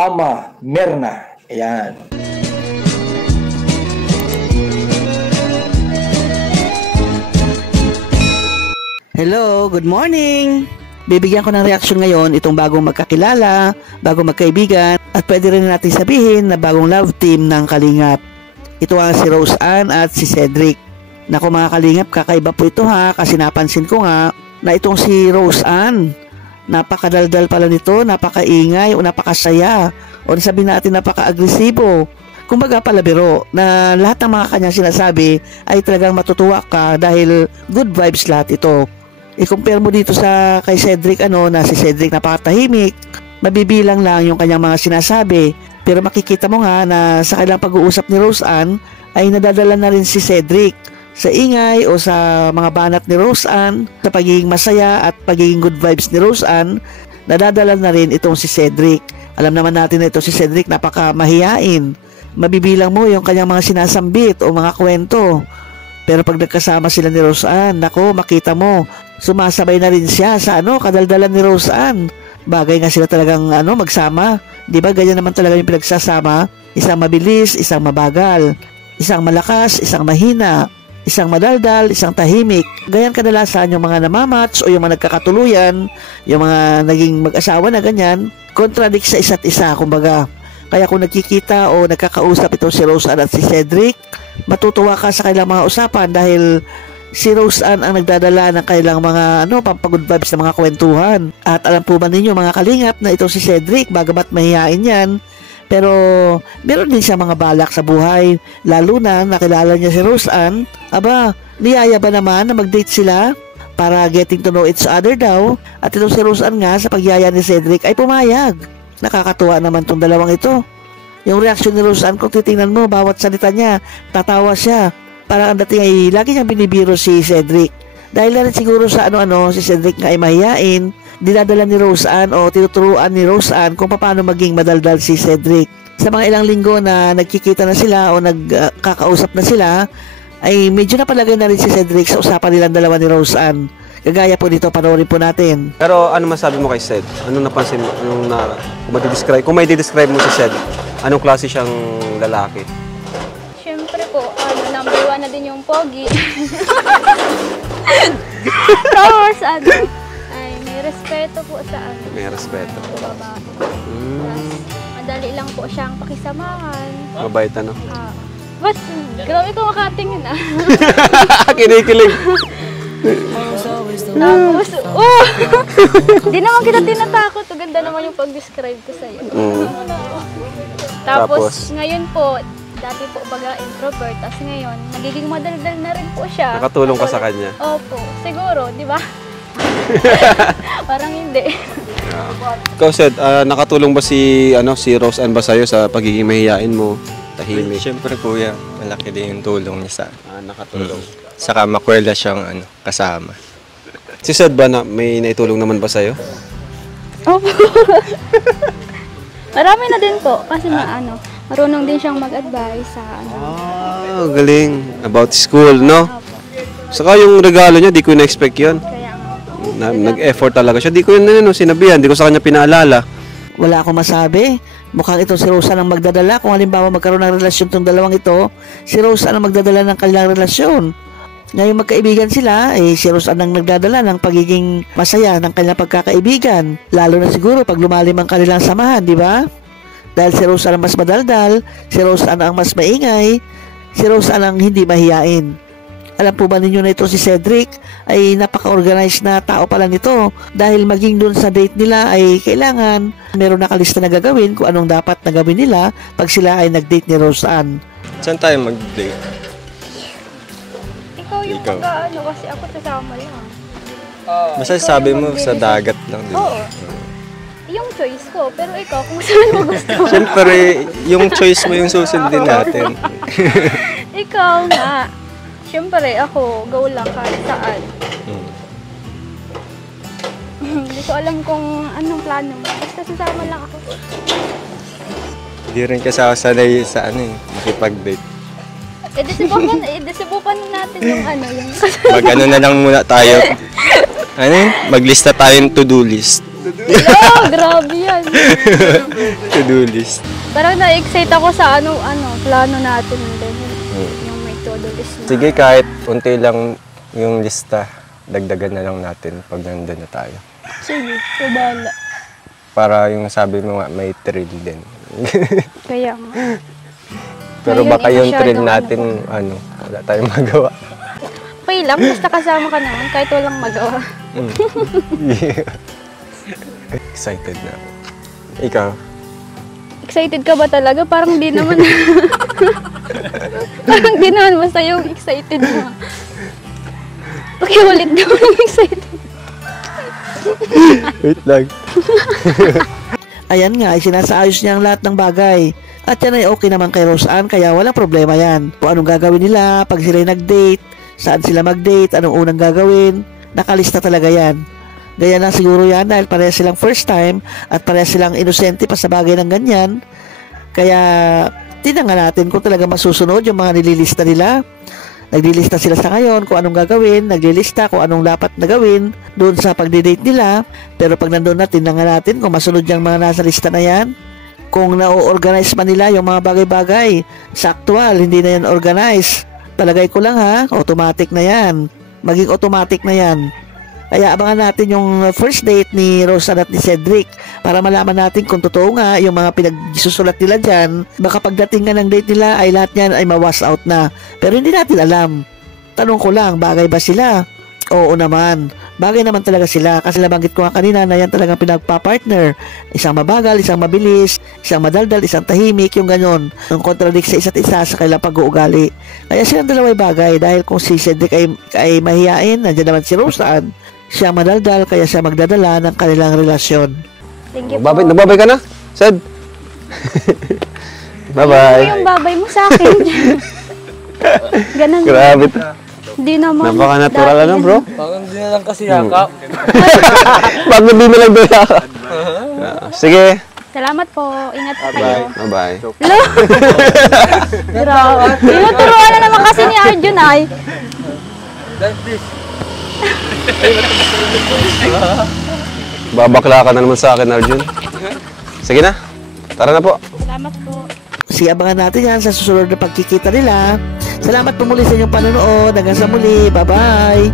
Ama Merna. Ayan. Hello, good morning! Bibigyan ko ng reaksyon ngayon itong bagong magkakilala, bagong magkaibigan, at pwede rin natin sabihin na bagong love team ng Kalingap. Ito ang si Rose Ann at si Cedric. Naku mga Kalingap, kakaiba po ito ha, kasi napansin ko nga na itong si Rose Ann, napakadaldal pala nito, napakaingay o napakasaya, o sabihin natin napaka-agresibo. Kumbaga palabiro na lahat ng mga kanyang sinasabi ay talagang matutuwa ka dahil good vibes lahat ito. I-compare mo dito sa kay Cedric na si Cedric napakatahimik, mabibilang lang yung kanyang mga sinasabi, pero makikita mo nga na sa kanilang pag-uusap ni Rose Ann ay nadadala na rin si Cedric sa ingay o sa mga banat ni Rose Ann, sa pagiging masaya at pagiging good vibes ni Rose Ann, nadadala na rin itong si Cedric. Alam naman natin na ito si Cedric napaka mahiyain, mabibilang mo yung kanyang mga sinasambit o mga kwento. Pero pag nagkasama sila ni Rose Ann, nako, makita mo, sumasabay na rin siya sa kadaldalan ni Rose Ann. Bagay nga sila talagang magsama. 'Di ba? Ganyan naman talaga yung pinagsasama. Isang mabilis, isang mabagal. Isang malakas, isang mahina. Isang madaldal, isang tahimik. Ganyan kadalasan yung mga namamats o yung mga nagkakatuluyan, yung mga naging mag-asawa na ganyan, contradict sa isa't isa, kumbaga. Kaya kung nakikita o nagkakausap ito si Rose Ann at si Cedric, matutuwa ka sa kanilang mga usapan dahil si Rose Ann ang nagdadala ng kanilang mga pampagod vibes na mga kwentuhan. At alam po ba ninyo mga Kalingap na ito si Cedric, bagamat mahihain yan, pero meron din siya mga balak sa buhay. Lalo na nakilala niya si Rose Ann, niyaya ba naman na mag-date sila para getting to know each other daw. At ito si Rose Ann nga sa pagyaya ni Cedric ay pumayag. Nakakatuwa naman tong dalawang ito. Yung reaksyon ni Rose Ann, kung titingnan mo, bawat salita niya, tatawa siya. Parang ang dating ay lagi niyang binibiro si Cedric. Dahil na rin siguro sa si Cedric nga ay mahiyain, dinadala ni Rose Ann o tinuturuan ni Rose Ann kung paano maging madaldal si Cedric. Sa mga ilang linggo na nagkikita na sila o nagkakausap na sila, ay medyo napalagay na rin si Cedric sa usapan nilang dalawa ni Rose Ann. Kagaya po dito, panoorin po natin. Pero ano masabi mo kay Ced? Anong napansin mo? Kung may di-describe mo si Ced, anong klase siyang lalaki? Siyempre po, number 1 na din yung pogi. Tapos ay may respeto po sa May respeto. babae. Tapos, madali lang po siyang pakisamahan. Mabait Bas, grabe ko makatingin Kinikilig. Tapos, di naman kita tinatakot. Ganda naman yung pag-describe ko sa'yo. Tapos, ngayon po, dati po baga introvert, tapos ngayon, nagiging madaldal na rin po siya. Nakatulong ka sa kanya? Opo, siguro, di ba? Parang hindi. Ikaw, Ced, nakatulong ba si Rose Ann ba sa'yo sa pagiging mahihain mo, tahimik? Siyempre kuya, malaki din yung tulong niya sa nakatulong. Saka makwela siyang kasama. Si Ced ba may naitulong naman ba sa'yo? Opo. Marami na din po, kasi marunong din siyang mag-advise sa Galing. About school, no? Saka yung regalo niya, di ko na-expect yun. Kaya nga. Nag-effort talaga siya. Di ko yun sinabihan, di ko sa kanya pinaalala. Wala akong masabi. Mukhang ito si Rose Ann ang magdadala. Kung halimbawa magkaroon ng relasyon tong dalawang ito, si Rose Ann ang magdadala ng kanilang relasyon. Ngayon magkaibigan sila, si Rose Ann ang nagdadala ng pagiging masaya ng kanilang pagkakaibigan. Lalo na siguro pag lumalim ang kanilang samahan, di ba? Dahil si Rose Ann ang mas madaldal, si Rose Ann ang mas maingay, si Rose Ann ang hindi mahiyain. Alam po ba ninyo na ito si Cedric ay napaka-organized na tao pala nito, dahil maging dun sa date nila ay kailangan meron nakalista na gagawin kung anong dapat na gawin nila pag sila ay nag-date ni Rose Ann. Saan tayo mag-date? Ikaw yung kasi ako kasama lang. Basta sabi mo sa dagat lang din. Oo. Yung choice ko, pero ikaw kung saan mo gusto. Siyempre, yung choice mo yung susundin natin. Ikaw nga. Siyempre, ako, go lang kahit saan. Hindi ko alam kung anong plano mo. Basta sasama lang ako. Hindi rin kasi ako sanay sa makipag-date. Desibukan natin yung yung... Mag-ano na lang muna tayo. Maglista tayo ng to-do list. Oh, grabe yan. To-do list. Parang na-excite ako sa plano natin din. Yung may to-do list na. Sige, kahit unti lang yung lista, dagdagan na lang natin pag nandun na tayo. Sige, subala. Para yung sabi mo nga, may thrill din. Kaya nga. Pero Ngayon, baka yung thrill masyadong natin, wala tayong magawa. Okay lang, basta kasama ka naman kahit walang magawa. Yeah. Excited na. Ikaw? Excited ka ba talaga? Parang di naman. Parang di naman, basta yung excited mo. Pakiulit naman yung excited. Wait lang. Ayan nga, ay sinasaayos niya ang lahat ng bagay. At yan ay okay naman kay Roseanne, kaya walang problema yan. Kung anong gagawin nila, pag sila'y nag-date, saan sila mag-date, anong unang gagawin, nakalista talaga yan. Gaya na siguro yan dahil parehas silang first time at parehas silang inosente pa sa bagay ng ganyan. Kaya tingnan nga natin kung talaga masusunod yung mga nililista nila. Naglilista sila sa ngayon kung anong gagawin, naglilista kung anong dapat na gawin doon sa pagdidate nila. Pero pag nandun natin, tingnan nga natin kung masunod yung mga nasa lista na yan. Kung na-organize man nila yung mga bagay-bagay sa actual, hindi na yan organize. Palagay ko lang ha, automatic na yan. Maging automatic na yan. Kaya abangan natin yung first date ni Roseanne at ni Cedric para malaman natin kung totoo nga yung mga pinagsusulat nila dyan. Baka pagdating nga ng date nila ay lahat yan ay ma-wash out na. Pero hindi natin alam. Tanong ko lang, bagay ba sila? Oo naman. Bagay naman talaga sila kasi nabanggit ko nga kanina na yan talagang pinagpa-partner. Isang mabagal, isang mabilis, isang madaldal, isang tahimik, yung ganon. Yung contradict sa isa't isa sa kailang pag-uugali. Kaya silang dalaway bagay dahil kung si Cedric ay mahihain, nandiyan naman si Roseanne. Siya madaldal kaya siya magdadala ng kanilang relasyon. Thank you po. Nagbabay ka na? Sed? Ano Bye-bye. yung babay mo sa akin? Ganun. Grabe to. Hindi naman. Napaka-natural na, bro. Parang di na lang kasi yakap. Bakit di mo lang doon yakap? Sige. Salamat po. Ingat po kayo. Bye-bye. Hello? Grabe. Tinuturuan na naman kasi ni Arjun ay. Babakla ka na naman sa akin, Arjun. Sige na. Tara na po. Salamat po. Abangan natin yan sa susunod na pagkikita nila. Salamat po muli sa inyong panonood. Hanggang sa muli. Bye-bye.